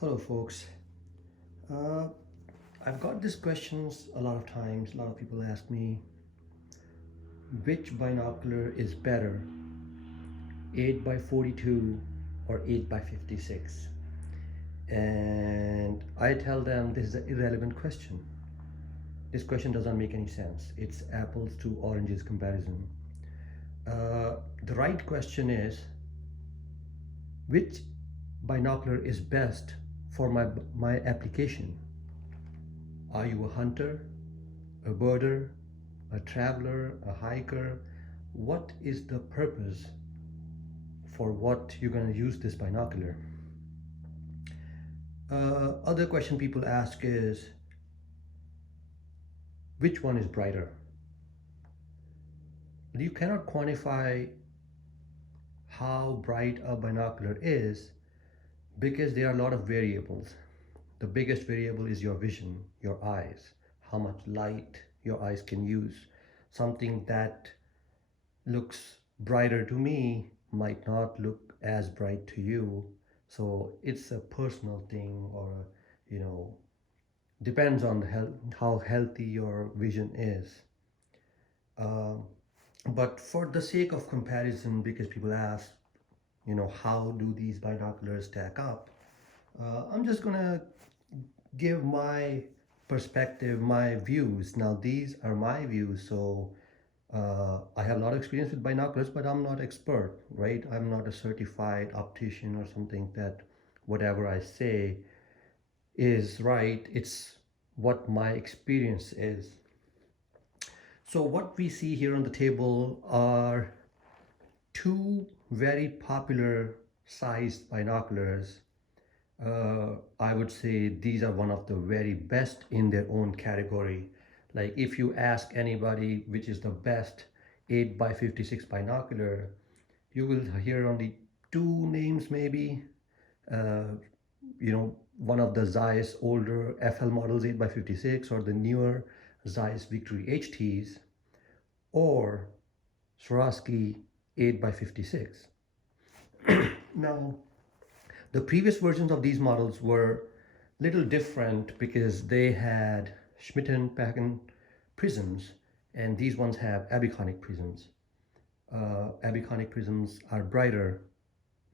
Hello folks. Uh, I've got these questions a lot of times. A lot of people ask me which binocular is better, 8 by 42 or 8 by 56. And I tell them this is an irrelevant question. This question doesn't make any sense. It's apples to oranges comparison. The right question is which binocular is best for my application. Are you a hunter, a birder, a traveler, a hiker? What is the purpose for what you're going to use this binocular? Other question people ask is which one is brighter? You cannot quantify how bright a binocular is because there are a lot of variables. The biggest variable is your vision, your eyes, how much light your eyes can use. Something that looks brighter to me might not look as bright to you. So it's a personal thing, or depends on how healthy your vision is. Uh, but for the sake of comparison, because people ask, how do these binoculars stack up? I'm just gonna give my perspective, my views. Now these are my views, so I have a lot of experience with binoculars, but I'm not expert, right? I'm not a certified optician or something that whatever I say is right. It's what my experience is. So what we see here on the table are two very popular sized binoculars. I would say these are one of the very best in their own category. Like if you ask anybody which is the best 8 by 56 binocular, you will hear only two names maybe. Uh, one of the Zeiss older FL models 8 by 56 or the newer Zeiss Victory HTs or Swarovski 8 by 56. Now, the previous versions of these models were little different because they had Schmidt-Packen prisms, and these ones have aberconic prisms. Aberconic prisms are brighter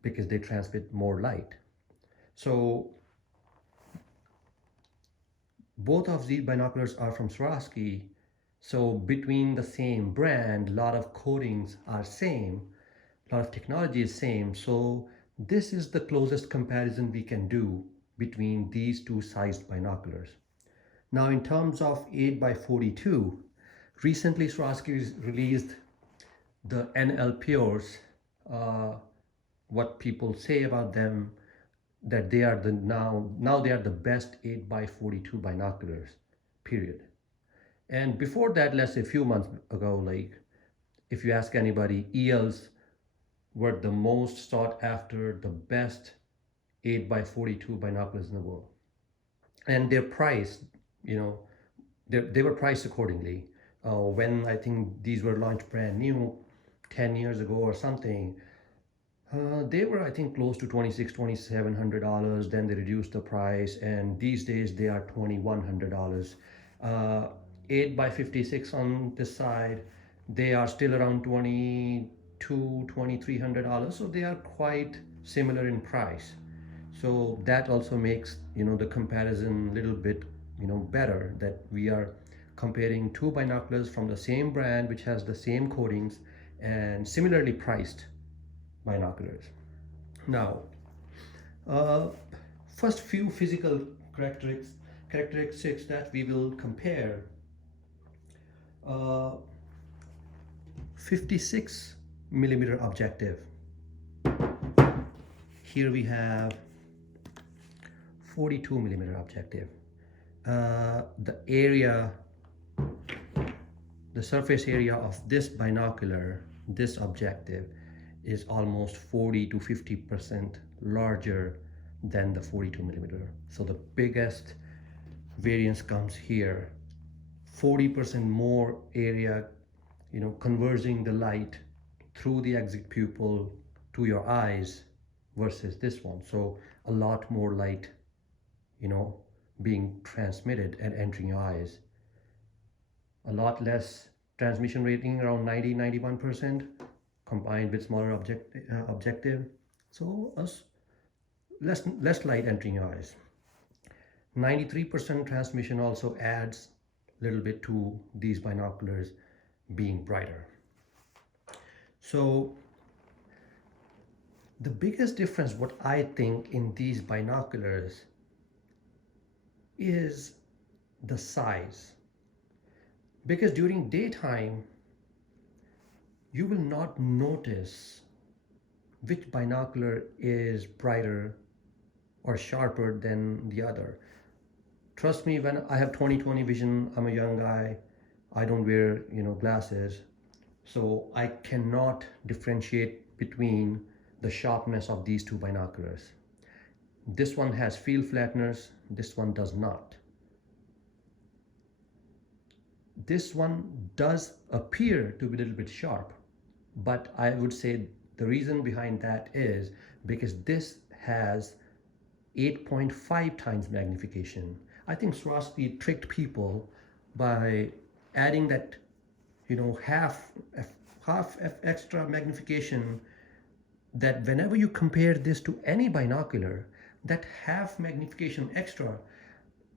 because they transmit more light. So both of these binoculars are from Swarovski. So between the same brand, a lot of coatings are same, a lot of technology is same. So this is the closest comparison we can do between these two sized binoculars. Now in terms of 8 by 42, recently Swarovski released the NL Pures. What people say about them, that they are now they are the best 8 by 42 binoculars, period. And before that, let's say a few months ago, like if you ask anybody, ELs were the most sought after, the best 8 by 42 binoculars in the world. And their price, they were priced accordingly. When I think these were launched brand new 10 years ago or something, they were, I think, close to $2,700. Then they reduced the price, and these days they are $2,100. 8 by 56 on this side, they are still around $2,300. So they are quite similar in price. So that also makes the comparison a little bit better, that we are comparing two binoculars from the same brand which has the same coatings and similarly priced binoculars. Now, first few physical characteristics that we will compare. 56 millimeter objective. Here we have 42 millimeter objective. The surface area of this binocular, this objective, is almost 40 to 50% larger than the 42 millimeter. So the biggest variance comes here. 40% more area, converging the light through the exit pupil to your eyes versus this one. So a lot more light being transmitted and entering your eyes. A lot less transmission rating, around 90-91%, combined with smaller objective. So less light entering your eyes. 93% transmission also adds a little bit to these binoculars being brighter. So the biggest difference, what I think, in these binoculars is the size. Because during daytime, you will not notice which binocular is brighter or sharper than the other. Trust me, when I have 20/20 vision, I'm a young guy, I don't wear glasses, so I cannot differentiate between the sharpness of these two binoculars. This one has field flatteners, this one does not. This one does appear to be a little bit sharp, but I would say the reason behind that is because this has 8.5 times magnification. I think Swarovski tricked people by adding that half extra magnification, that whenever you compare this to any binocular, that half magnification extra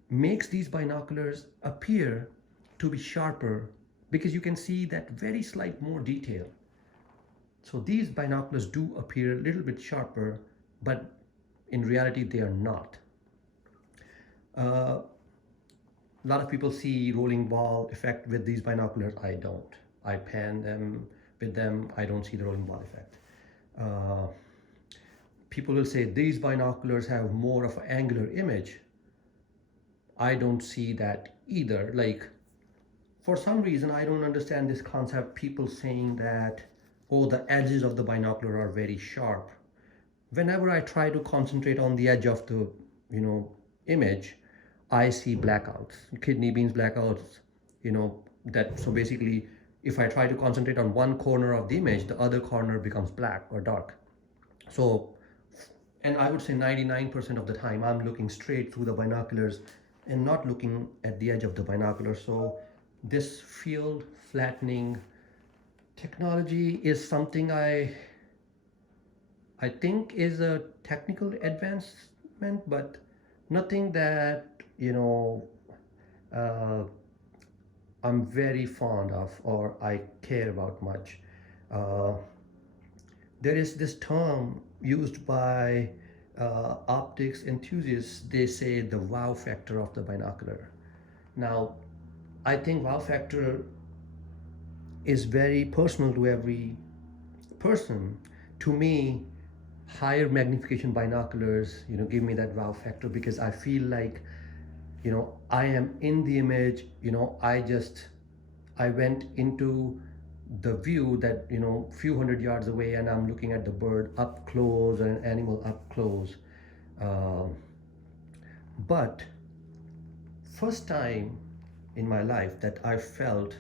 makes these binoculars appear to be sharper, because you can see that very slight more detail. So these binoculars do appear a little bit sharper, but in reality they are not. A lot of people see rolling ball effect with these binoculars. I don't. I pan them with them. I don't see the rolling ball effect. People will say these binoculars have more of an angular image. I don't see that either. Like, for some reason, I don't understand this concept. People saying that, oh, the edges of the binocular are very sharp. Whenever I try to concentrate on the edge of the, image, I see blackouts, kidney beans blackouts, so basically, if I try to concentrate on one corner of the image, the other corner becomes black or dark. So, and I would say 99% of the time, I'm looking straight through the binoculars and not looking at the edge of the binocular. So this field flattening technology is something I think is a technical advancement, but nothing that I'm very fond of or I care about much. There is this term used by optics enthusiasts. They say the wow factor of the binocular. Now, I think wow factor is very personal to every person. To me, higher magnification binoculars give me that wow factor, because I feel like I am in the image. I went into the view that few hundred yards away, and I'm looking at the bird up close and animal up close. But first time in my life that I felt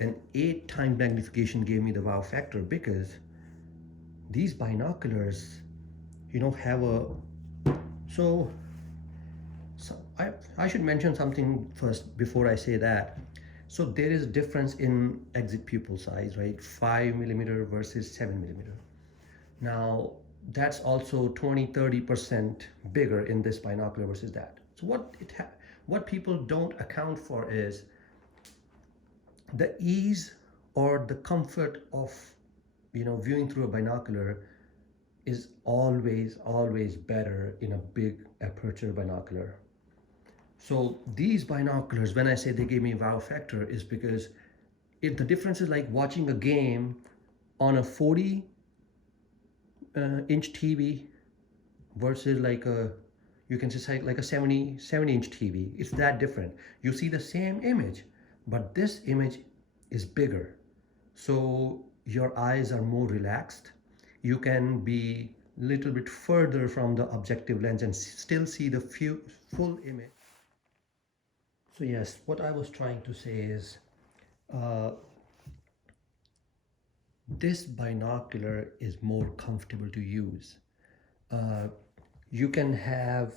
an 8-time magnification gave me the wow factor, because these binoculars have a so I should mention something first before I say that. So there is a difference in exit pupil size, right? 5mm versus 7mm. Now that's also 20-30% bigger in this binocular versus that. So what people don't account for is the ease or the comfort of viewing through a binocular is always better in a big aperture binocular. So these binoculars, when I say they gave me wow factor, is because if the difference is like watching a game on a 40 inch TV versus like you can just say like a 70 inch TV. It's that different. You see the same image, but this image is bigger. So your eyes are more relaxed. You can be a little bit further from the objective lens and still see the full image. So yes, what I was trying to say is this binocular is more comfortable to use. You can have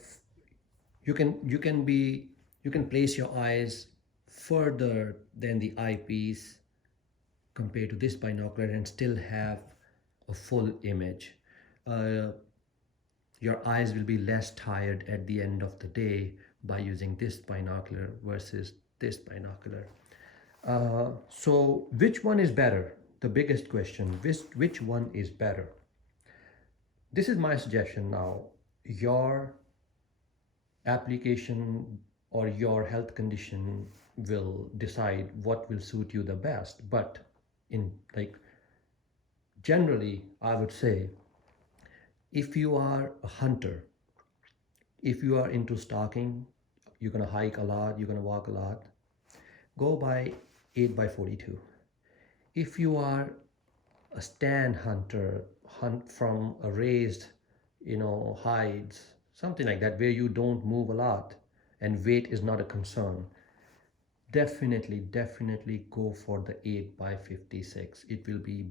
You can place your eyes further than the eyepiece compared to this binocular and still have a full image. Uh, your eyes will be less tired at the end of the day by using this binocular versus this binocular. So which one is better? The biggest question, which one is better? This is my suggestion now. Your application or your health condition will decide what will suit you the best. But in like generally, I would say if you are a hunter, if you are into stalking, you're gonna hike a lot, you're gonna walk a lot, go by 8 by 42. If you are a stand hunter, hunt from a raised, hides, something like that, where you don't move a lot and weight is not a concern, definitely go for the 8 by 56. It will be,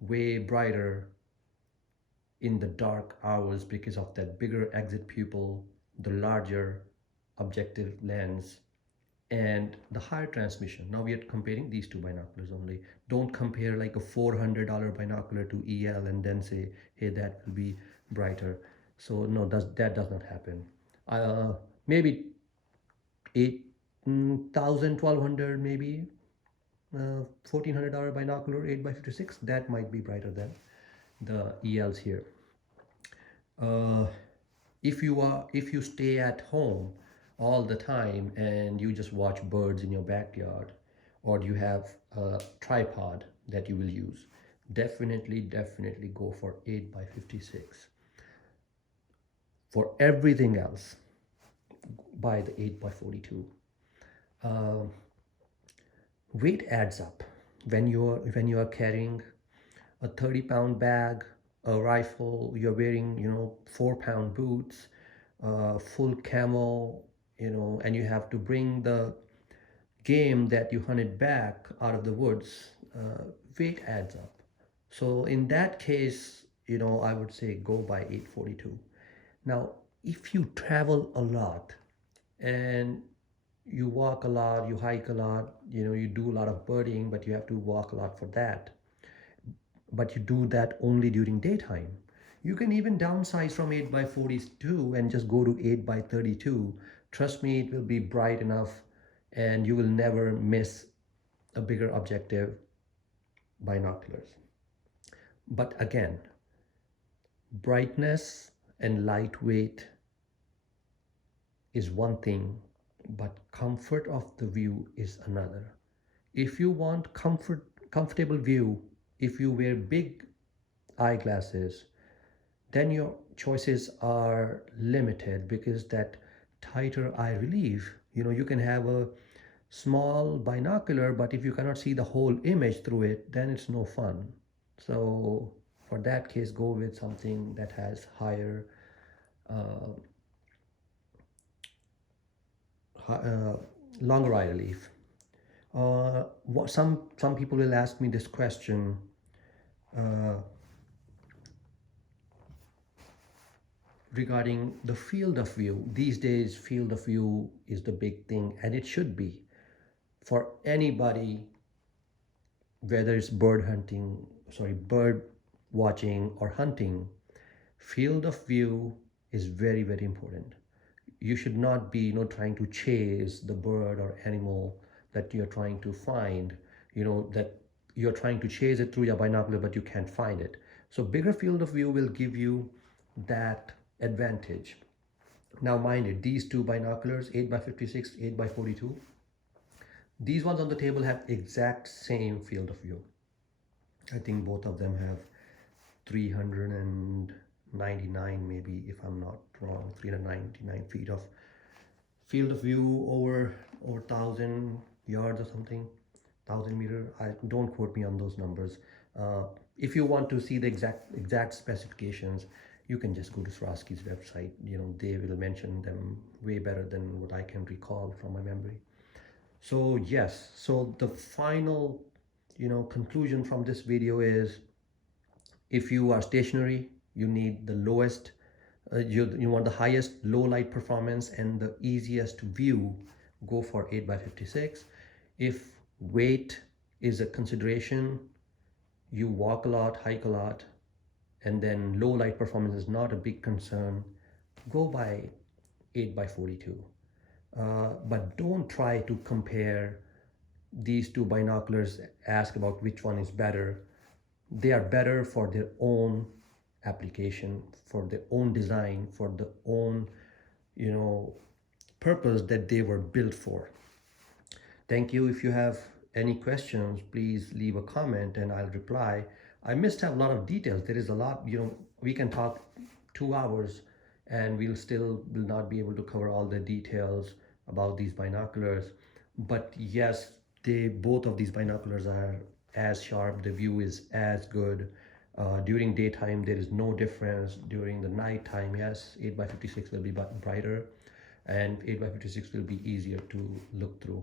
way brighter in the dark hours because of that bigger exit pupil, the larger objective lens, and the higher transmission. Now we are comparing these two binoculars only. Don't compare like a $400 binocular to EL and then say, hey, that will be brighter. So no, that does not happen. Maybe 8,000, 1,200, maybe $1,400 binocular 8 by 56. That might be brighter than the ELs here. If you stay at home all the time and you just watch birds in your backyard, or you have a tripod that you will use, definitely go for 8 by 56. For everything else, buy the 8 by 42. Weight adds up when you are carrying a 30-pound bag, a rifle, you're wearing 4-pound boots, full camo, and you have to bring the game that you hunted back out of the woods. Weight adds up. So in that case, I would say go by 842. Now if you travel a lot and you walk a lot, you hike a lot, you do a lot of birding, but you have to walk a lot for that, but you do that only during daytime, you can even downsize from 8 by 42 and just go to 8 by 32. Trust me, it will be bright enough and you will never miss a bigger objective binoculars. But again, brightness and lightweight is one thing, but comfort of the view is another. If you want comfortable view, if you wear big eyeglasses, then your choices are limited because that tighter eye relief, you can have a small binocular, but if you cannot see the whole image through it, then it's no fun. So for that case, go with something that has higher longer eye relief. Some people will ask me this question, regarding the field of view. These days, field of view is the big thing, and it should be for anybody, whether it's bird watching or hunting. Field of view is very important. You should not be trying to chase the bird or animal that you're trying to find, that you're trying to chase it through your binocular but you can't find it. So bigger field of view will give you that advantage. Now mind it, these two binoculars, 8 by 56, 8 by 42, these ones on the table have exact same field of view. I think both of them have 399, maybe, if I'm not wrong, 399 feet of field of view over 1,000 yards or something, 1,000 meter. Don't quote me on those numbers. If you want to see the exact specifications, you can just go to Swarovski's website. They will mention them way better than what I can recall from my memory. So yes, so the final conclusion from this video is, if you are stationary, you need the lowest You want the highest low light performance and the easiest view, go for 8 by 56. If weight is a consideration, you walk a lot, hike a lot, and then low light performance is not a big concern, go by 8 by 42. But don't try to compare these two binoculars, ask about which one is better. They are better for their own application, for their own design, for the own, you know, purpose that they were built for. Thank you. If you have any questions, please leave a comment and I'll reply. I missed have a lot of details. There is a lot, we can talk 2 hours and will not be able to cover all the details about these binoculars. But yes, both of these binoculars are as sharp. The view is as good. During daytime, there is no difference. During the night time, yes, 8 by 56 will be brighter and 8 by 56 will be easier to look through.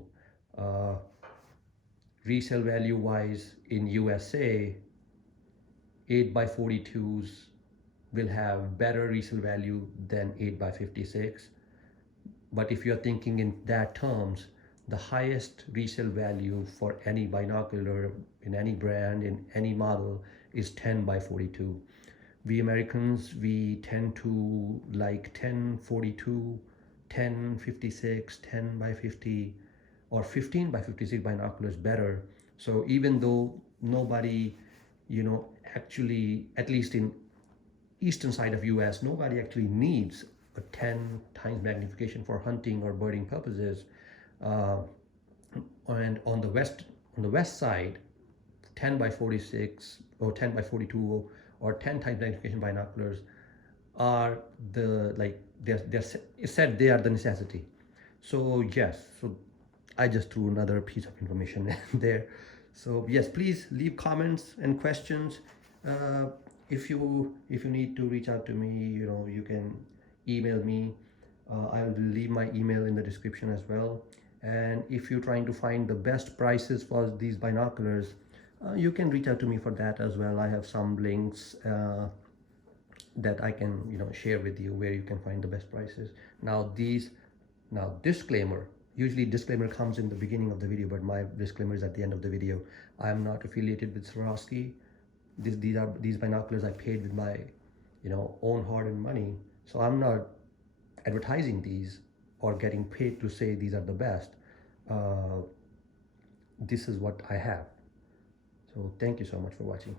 Resale value wise in USA, 8 by 42s will have better resale value than 8 by 56. But if you're thinking in that terms, the highest resale value for any binocular in any brand, in any model, is 10 by 42. We Americans, we tend to like 1042, 1056, 10 by 50, or 15 by 56 binoculars better. So even though nobody, actually, at least in eastern side of US, nobody actually needs a 10 times magnification for hunting or birding purposes. And on the west side, 10 by 46 or 10 by 42 or 10 times magnification binoculars are it's said they are the necessity. So yes, so I just threw another piece of information in there. So yes, please leave comments and questions. If you need to reach out to me, you can email me. I will leave my email in the description as well. And if you're trying to find the best prices for these binoculars, you can reach out to me for that as well. I have some links that I can share with you where you can find the best prices. Now disclaimer. Usually disclaimer comes in the beginning of the video, but my disclaimer is at the end of the video. I am not affiliated with Swarovski. These binoculars I paid with my own hard-earned money. So I'm not advertising these or getting paid to say these are the best. This is what I have. So thank you so much for watching.